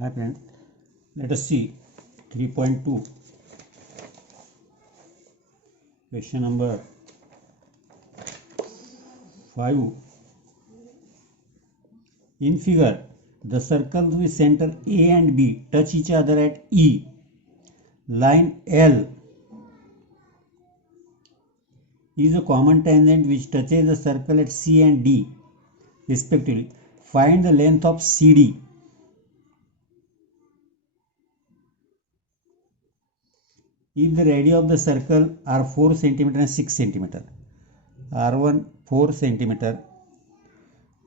Hi friend, let us see 3.2 question number 5. In figure, the circles with center A and B touch each other at E. Line L is a common tangent which touches the circle at C and D respectively. Find the length of CD. If the radii of the circle are 4 cm and 6 cm, R1 4 cm,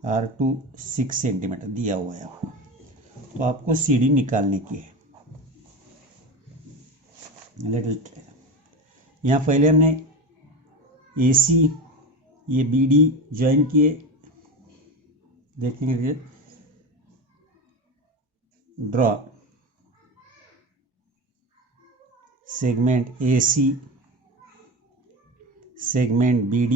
R2 6 cm दिया हुआ है, तो आपको CD निकालने की है. यहाँ पहले हमने AC ये BD ज्वाइन किए, देखेंगे. Draw segment AC, segment BD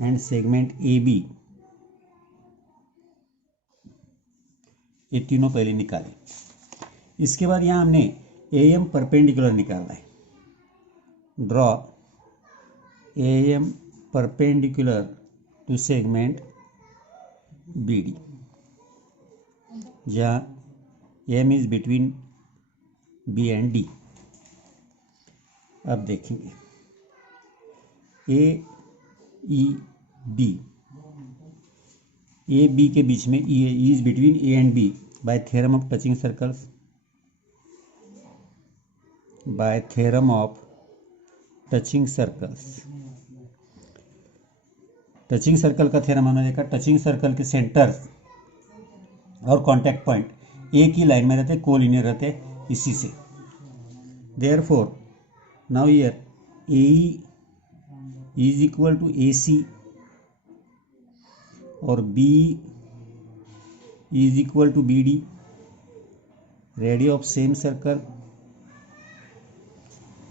and segment AB. ये तीनों पहले निकाले. इसके बाद यहाँ हमने AM परपेंडिकुलर निकालना है. Draw AM perpendicular to segment BD, जहाँ M is between B and D. अब देखेंगे AEB, AB के बीच में E is between A and B by theorem of touching circles. By theorem of touching circles. Touching circle का theorem हमने देखा. Touching circle के सेंटर और कॉन्टैक्ट पॉइंट एक ही लाइन में रहते, कोलिनियर रहते. इसी से therefore now here AE is equal to AC और B is equal to BD. Radius of same circle,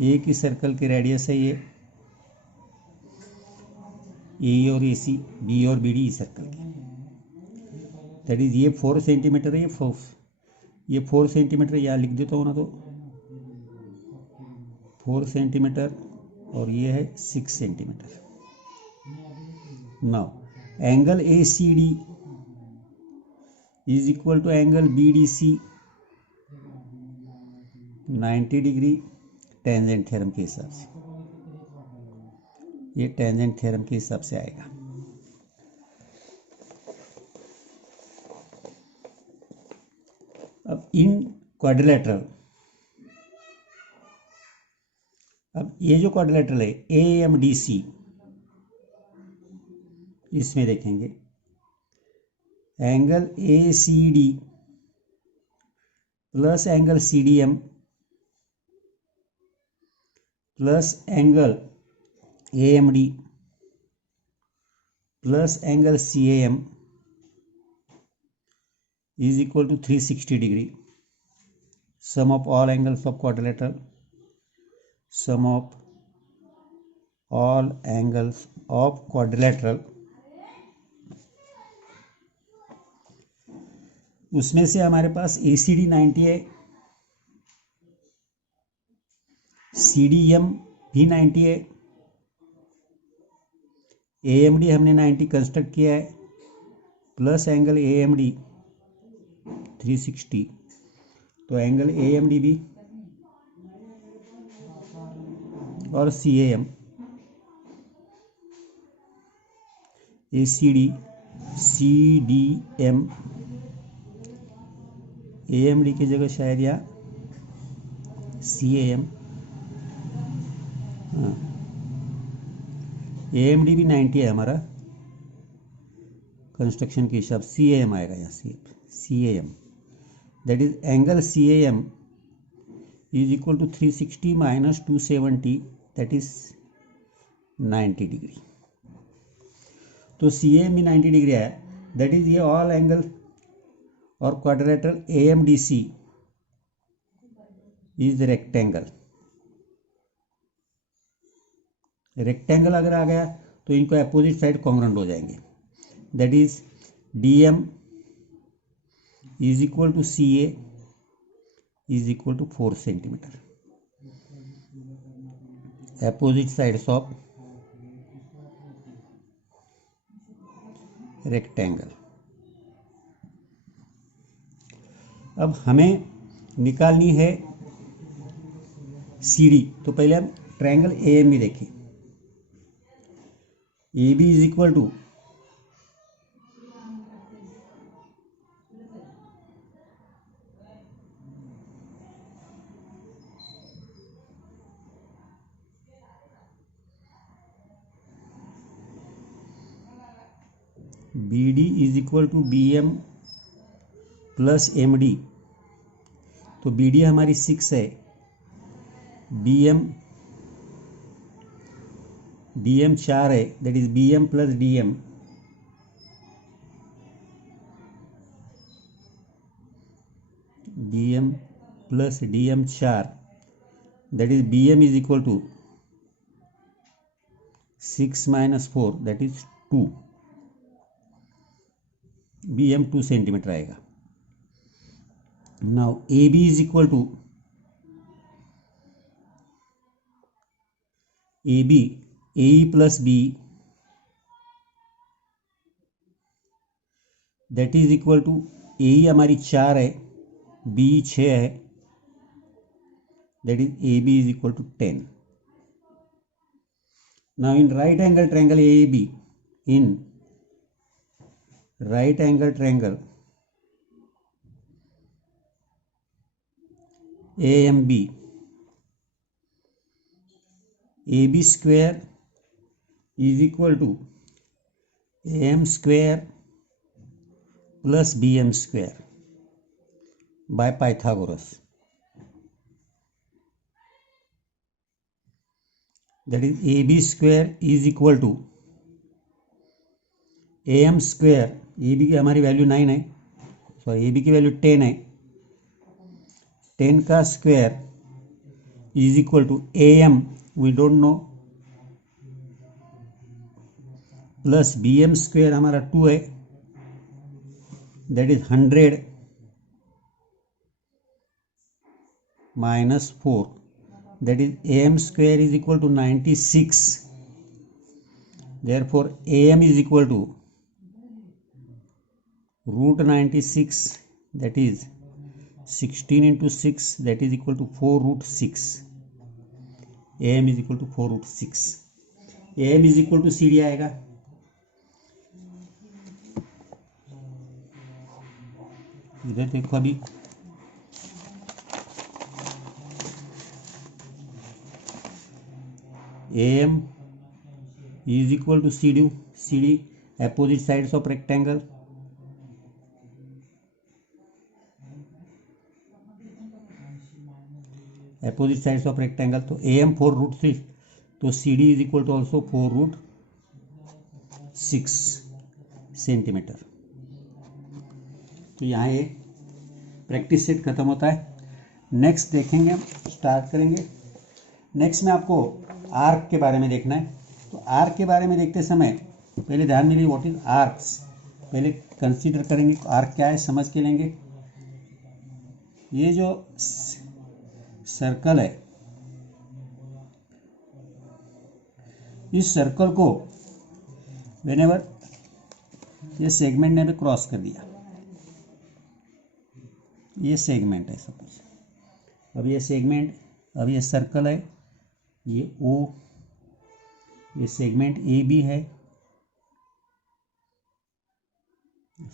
एक ही सर्कल की रेडियस है ये. AE और AC, B और BD सर्कल की. दैट इज ये 4 सेंटीमीटर है, ये 4 सेंटीमीटर यहाँ लिख देता हूँ ना, तो 4 सेंटीमीटर और ये है 6 centimetre. Now angle ACD is equal to angle BDC 90 degree tangent theorem के हिसाब से. ये टेंजेंट थ्योरम के हिसाब से आएगा. अब इन क्वाड्रिलेटरल, अब ये जो क्वाड्रिलेटरल है AMDC, इसमें देखेंगे angle ACD plus angle CDM plus angle AMD plus angle CAM is equal to 360 degree. Sum of all angles of quadrilateral. Sum of all angles of quadrilateral. उसमें से हमारे पास ACD 90 है, CDM भी 90 है, AMD हमने 90 construct किया है, plus angle AMD 360. तो एंगल AMD भी और CAM, ACD, CDM, AMD की जगह शायद या CAM. हाँ, AMD भी 90 है हमारा कंस्ट्रक्शन के हिसाब. CAM आएगा यहाँ, CAM. That is angle CAM is equal to 360 minus 270, that is 90 degree. तो CAM भी 90 डिग्री है. दैट इज ये ऑल एंगल और quadrilateral AMDC is rectangle. Rectangle अगर आ गया तो इनको अपोजिट साइड कॉन्ग्रुएंट हो जाएंगे. That is DM is equal to CA is equal to 4 centimeter. Opposite sides of rectangle. अब हमें निकालनी है CD. तो पहले हम ट्रायंगल AMB देखें. AB is equal to BD is equal to BM plus MD. तो BD हमारी 6 है, BM 4 है, that is BM plus DM. BM plus DM 4, that is BM is equal to 6 minus 4, that is 2. BM 2 centimetre आएगा. Now AB is equal to AB AE plus B, that is equal to AE हमारी 4 है, BE 6 है, that is AB is equal to 10. Now in right angle triangle AAB, in right angle triangle AMB, AB square is equal to AM square plus BM square by Pythagoras. That is AB square is equal to AM square. AB की हमारी value 9 है, sorry AB की value 10 है, 10 का square is equal to AM we don't know plus BM square हमारा 2 है, that is 100 minus 4, that is AM square is equal to 96. Therefore AM is equal to root 96, that is 16 into 6, that is equal to 4 root 6. AM is equal to 4 root 6. AM is equal to CD आएगा. इधर देखो अभी AM is equal to CD opposite sides of rectangle. Opposite sides of rectangle. तो AM 4 root 6, तो CD is equal to also 4 root 6 centimetre. तो यहाँ ये practice set खत्म होता है. नेक्स्ट देखेंगे, हम स्टार्ट करेंगे. नेक्स्ट में आपको आर्क के बारे में देखना है. तो आर्क के बारे में देखते समय पहले ध्यान में व्हाट इज आर्क्स पहले कंसीडर करेंगे. आर्क क्या है समझ के लेंगे. ये जो सर्कल है, इस सर्कल को व्हेनेवर ये सेगमेंट ने भी क्रॉस कर दिया, ये सेगमेंट है सपोज. अब ये सेगमेंट, अब ये सर्कल है, ये O, ये सेगमेंट AB है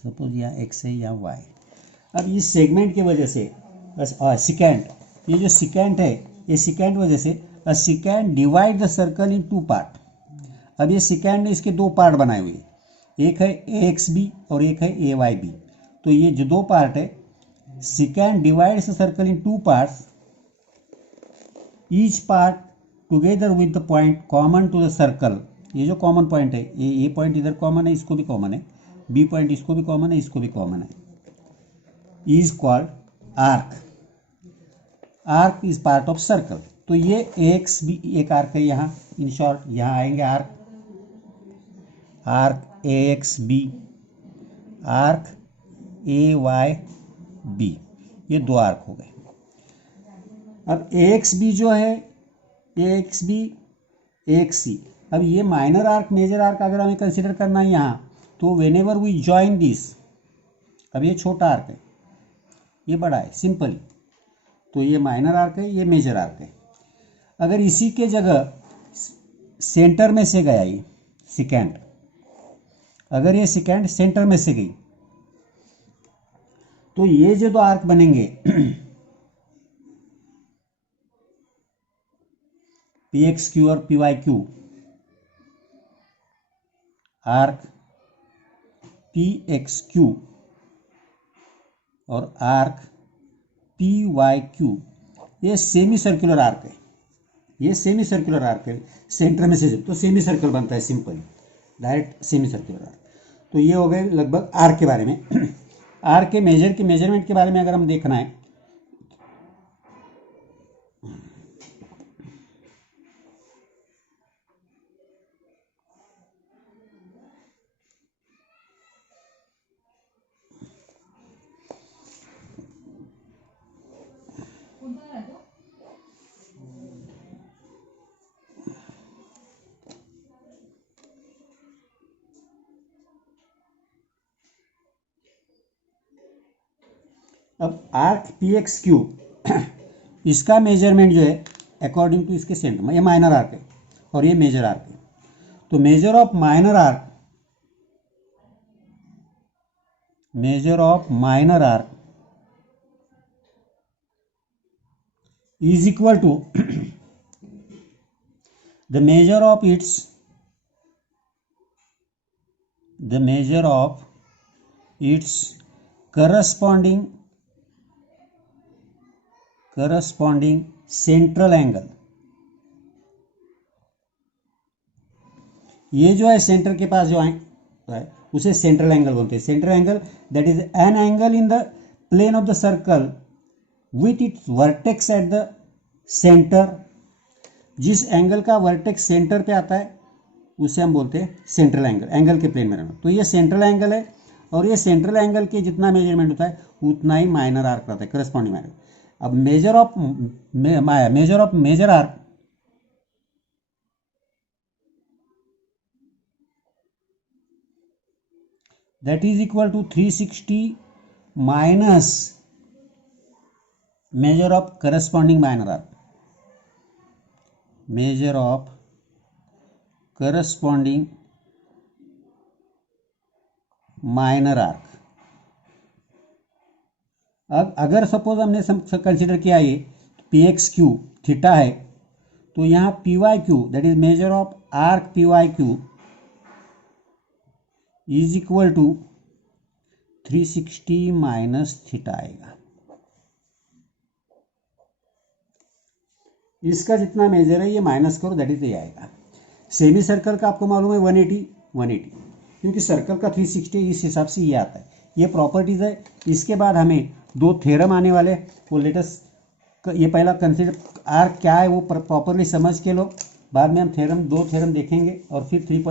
सपोज, या X है या Y. अब इस सेगमेंट की वजह से सिकेंट, ये जो सिकेंट है, ये सिकेंट वजह से secant divide the circle in 2 part. अब ये सिकेंट ने इसके 2 पार्ट बनाए हुए, एक है AXB और एक है AYB. तो ये जो 2 पार्ट है, secant divides the circle in 2 parts, each part together with the point common to the circle. ये जो कॉमन पॉइंट है, ये पॉइंट इधर कॉमन है, इसको भी कॉमन है, B पॉइंट इसको भी कॉमन है, इसको भी कॉमन है, is called arc. Arc is part of circle. तो ये AXB एक आर्क है. यहाँ इन शॉर्ट यहाँ आएंगे arc AXB arc A Y B, ये दो आर्क हो गए। अब ए एक्स बी जो है, ए एक्स बी ए एक्स सी, अब ये माइनर आर्क मेजर आर्क अगर हमें कंसिडर करना है यहाँ, तो whenever we join this, अब ये छोटा आर्क है, ये बड़ा है, सिंपली, तो ये माइनर आर्क है, ये मेजर आर्क है। अगर इसी के जगह सेंटर में से गया ये सेकेंड, अगर ये सेकेंड सेंटर में से गई, तो ये जो दो आर्क बनेंगे पी एक्स क्यू और P Y Q, arc P X Q और आर्क पी वाई क्यू, ये सेमी सर्कुलर आर्क है, ये सेमी सर्कुलर आर्क है, सेंटर में से जब तो सेमी सर्कल बनता है, simple direct semicircular arc. तो ये हो गए लगभग आर्क के बारे में। आर्क के मेजरमेंट के बारे में अगर हम देखना है, अब आर्क पी एक्स क्यू इसका मेजरमेंट जो है अकॉर्डिंग टू इसके सेंटर में, ये माइनर आर्क है और ये मेजर आर्क है, तो measure of minor arc is equal to the measure of its corresponding central angle। ये जो है सेंटर के पास जो है उसे सेंट्रल एंगल बोलते हैं। Central angle that is an angle in the plane of the circle with its vertex at the centre. जिस एंगल का वर्टेक्स सेंटर पे आता है उसे हम बोलते हैं सेंट्रल एंगल, एंगल के प्लेन में रहना। तो ये सेंट्रल एंगल है और ये सेंट्रल एंगल के जितना मेजरमेंट होता है उतना ही माइनर आर्क रहता है, करस्पॉन्डिंग माइनर। अब major of major arc that is equal to 360 minus measure of corresponding minor arc, measure of corresponding minor arc। अब अगर सपोज हमने कंसिडर किया ये पी एक्स क्यू थीटा है, तो यहाँ P Y Q that is major of arc P Y Q is equal to 360 minus theta आएगा। इसका जितना मेजर है ये माइनस करो, दैट इज ये आएगा। सेमी सर्कल का आपको मालूम है 180, क्योंकि सर्कल का 360 इस हिसाब से ये आता है। ये प्रॉपर्टीज है। इसके बाद हमें दो थ्योरम आने वाले, वो लेटेस्ट ये पहला कंसिडर आर्क क्या है वो प्रॉपरली समझ के लो, बाद में हम दो थ्योरम देखेंगे और फिर 3